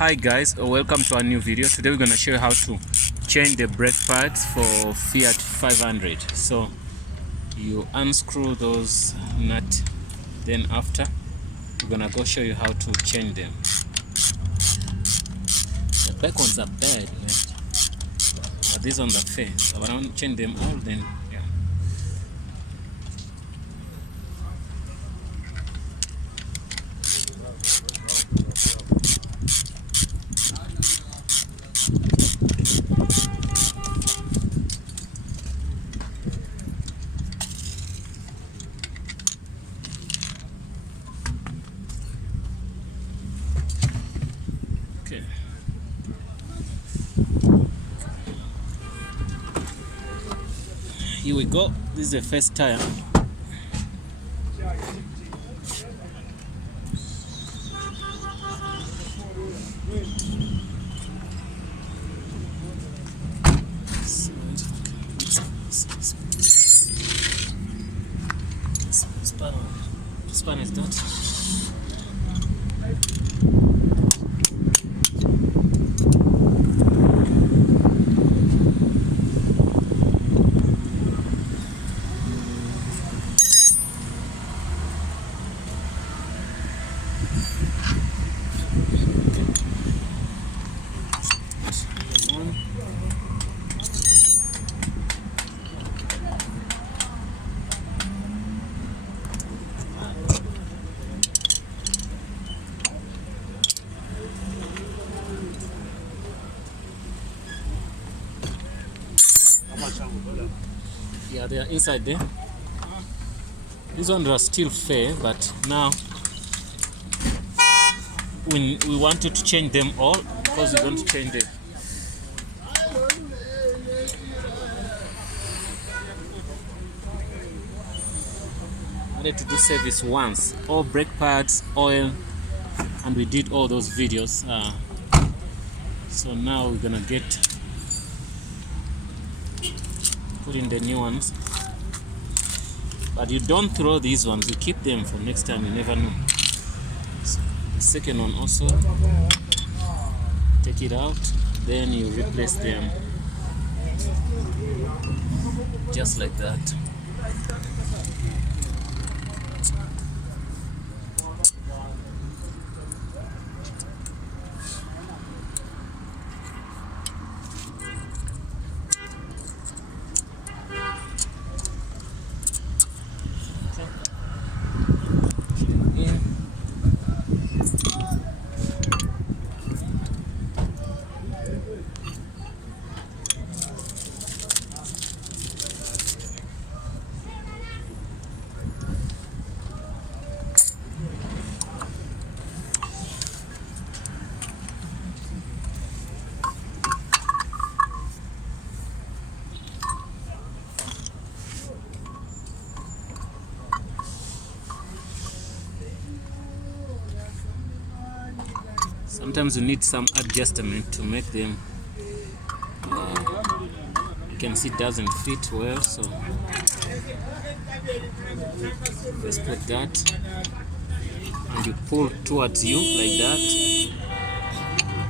Hi guys, welcome to our new video. Today we're going to show you how to change the brake pads for Fiat 500. So you unscrew those nuts, then after we're going to go show you how to change them. The back ones are bad, man, but these ones are fair. So I don't change them all, then yeah. Okay. Here we go. This is the first tire. This one is that. Yeah, they are inside there. These ones are still fair, but now we wanted to change them all because we're going to change them. I wanted to do service once, all brake pads, oil, and we did all those videos. So now we're gonna put in the new ones, but you don't throw these ones, you keep them for next time, you never know. So the second one also, take it out, then you replace them just like that. Sometimes you need some adjustment to make them, you can see it doesn't fit well, so just put that and you pull towards you like that.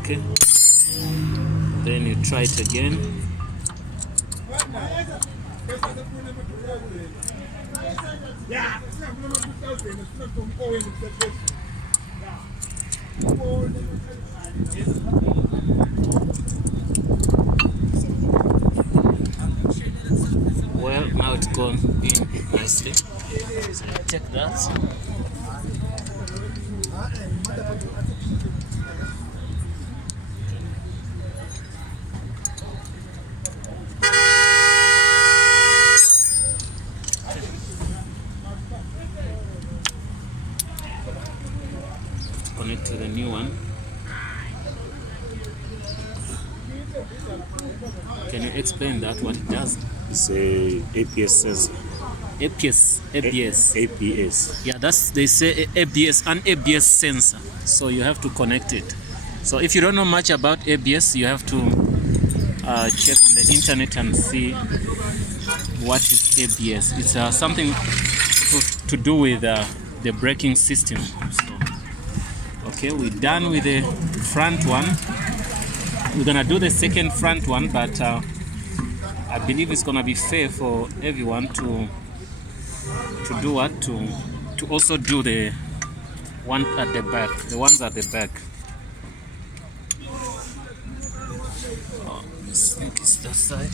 Okay, then you try it again. Well, now it's gone in nicely. So you take that. Connect to the new one. Can you explain that, what it does? It's a APS sensor. APS. Yeah, they say ABS, an ABS sensor. So you have to connect it. So if you don't know much about ABS, you have to check on the internet and see what is ABS. It's something to do with the braking system. So, okay, we're done with the front one. We're gonna do the second front one, but I believe it's gonna be fair for everyone to do what, to also do the one at the back, the ones at the back. Oh, I think it's that side.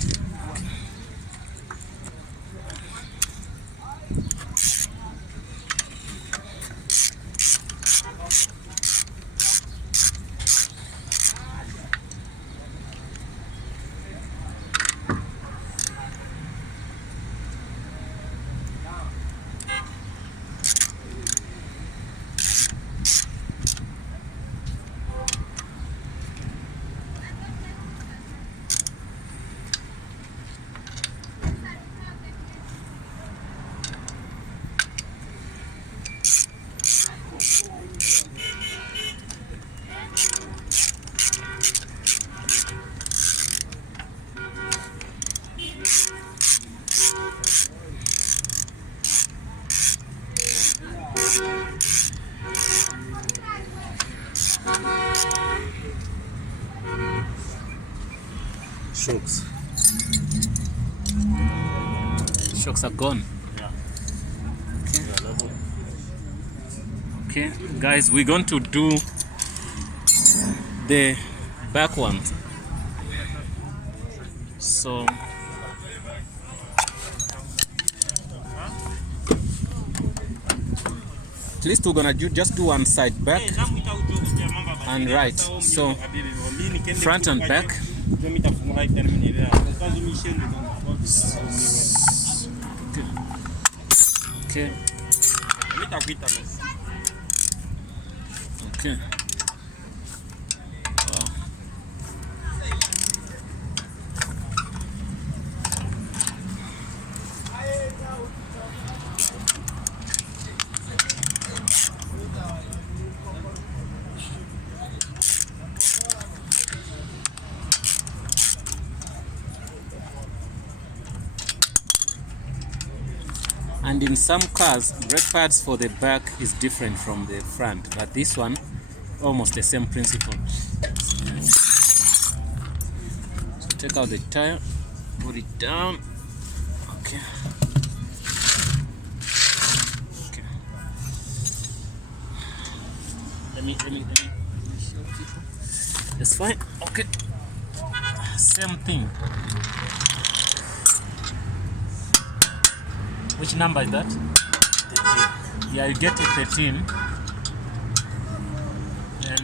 Shocks. Shocks are gone. Yeah. Okay, guys, we're going to do the back ones. So at least we're gonna just do one side, back and right. So front and back. Okay. Okay. And in some cars, brake pads for the back is different from the front, but this one, almost the same principle. So take out the tire, put it down. Okay. Okay. Let me show people. It's fine. Okay. Same thing. Which number is that? 13. Yeah, you get to 13. And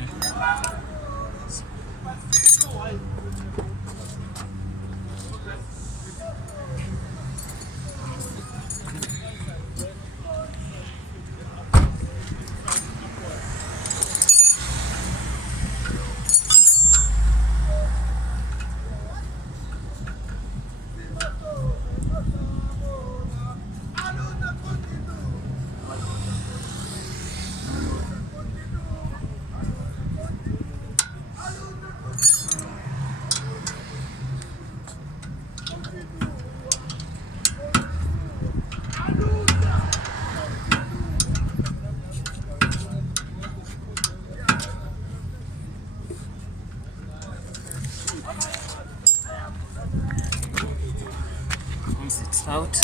once it's out,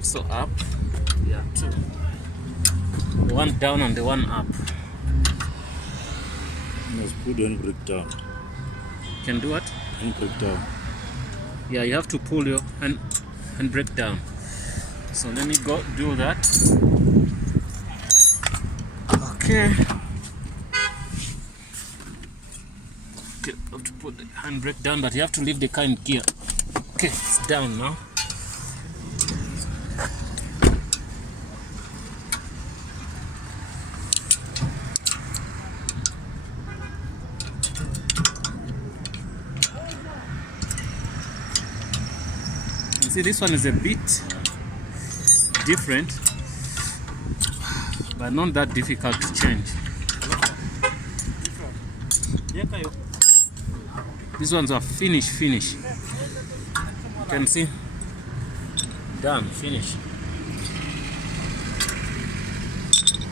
so up, yeah, two. The one down and the one up. You must put one brake down. Can do what? One brake down. Yeah, you have to pull your hand brake down. So let me go do that. Okay. Okay, I have to put the handbrake down, but you have to leave the car in gear. Okay, it's down now. You see, this one is a bit different, but not that difficult to change. These ones are finish. You can see, done, finish.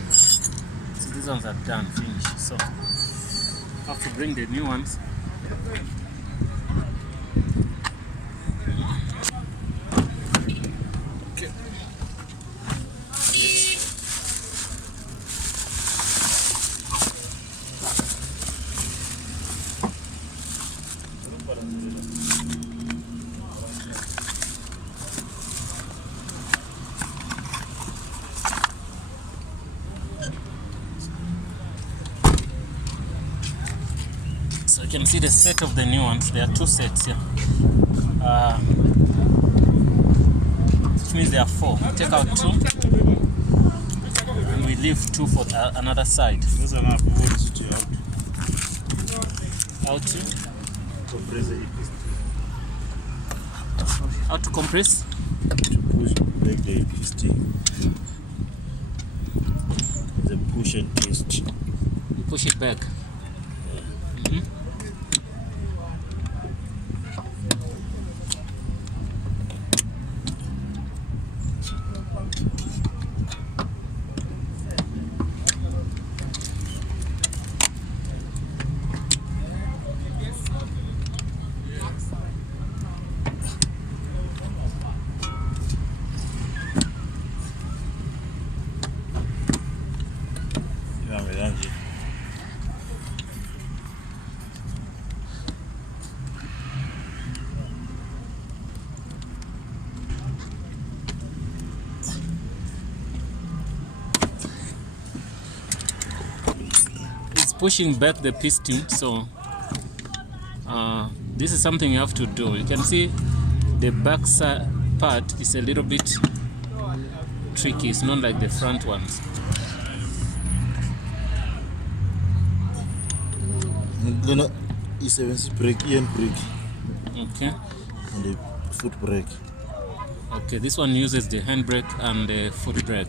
So these ones are done, finish. So I have to bring the new ones. Okay. So you can see the set of the new ones. There are two sets here, which means there are four. We take out two and we leave two for another side. How to Compress the how to compress? push back the piston. The push and twist. You push it back. Pushing back the piston, so this is something you have to do. You can see the back side part is a little bit tricky. It's not like the front ones. E70 brake, EN brake, Okay. and the foot brake. Okay, this one uses the handbrake and the foot brake.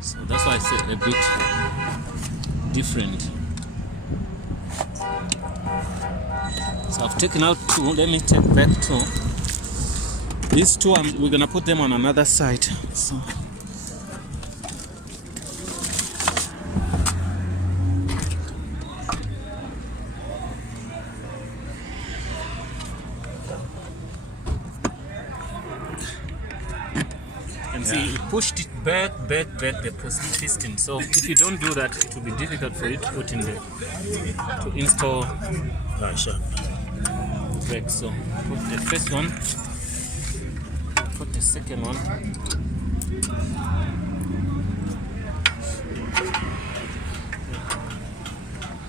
So that's why I say a bit different. So I've taken out two. Let me take back two. These two, we're gonna put them on another side. So see, you pushed it back the piston. So if you don't do that, it will be difficult for you to put in the to install Sharp. brake. So put the first one, put the second one.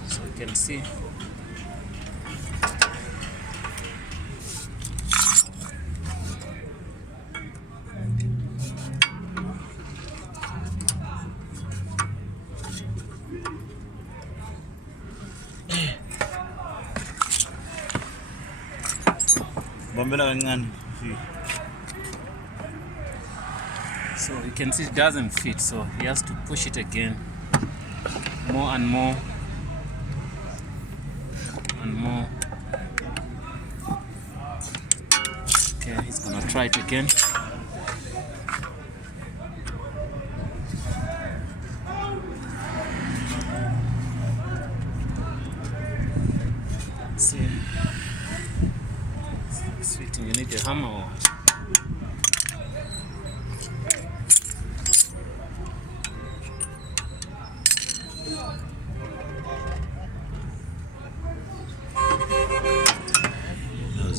So you can see. So you can see it doesn't fit, so he has to push it again, more and more and more. Okay, he's gonna try it again. See, it's fitting. You need a hammer or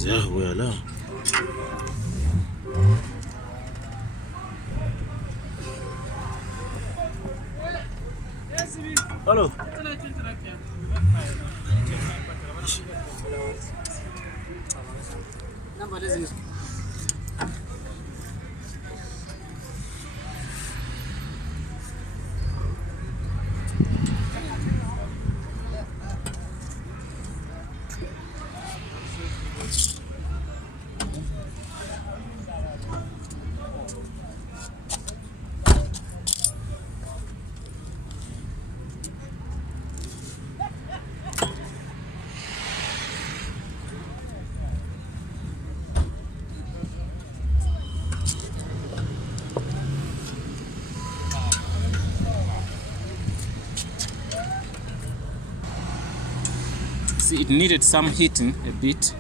Yeah, well, hello. see it needed some heating a bit.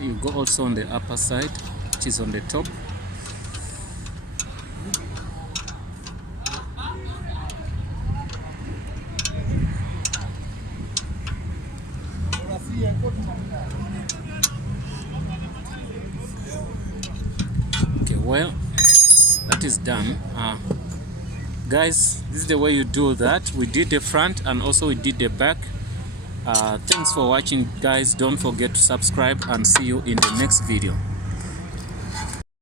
You go also on the upper side, which is on the top. Okay, well, that is done. Guys, this is the way you do that. We did the front and also we did the back. Thanks for watching, guys. Don't forget to subscribe and see you in the next video.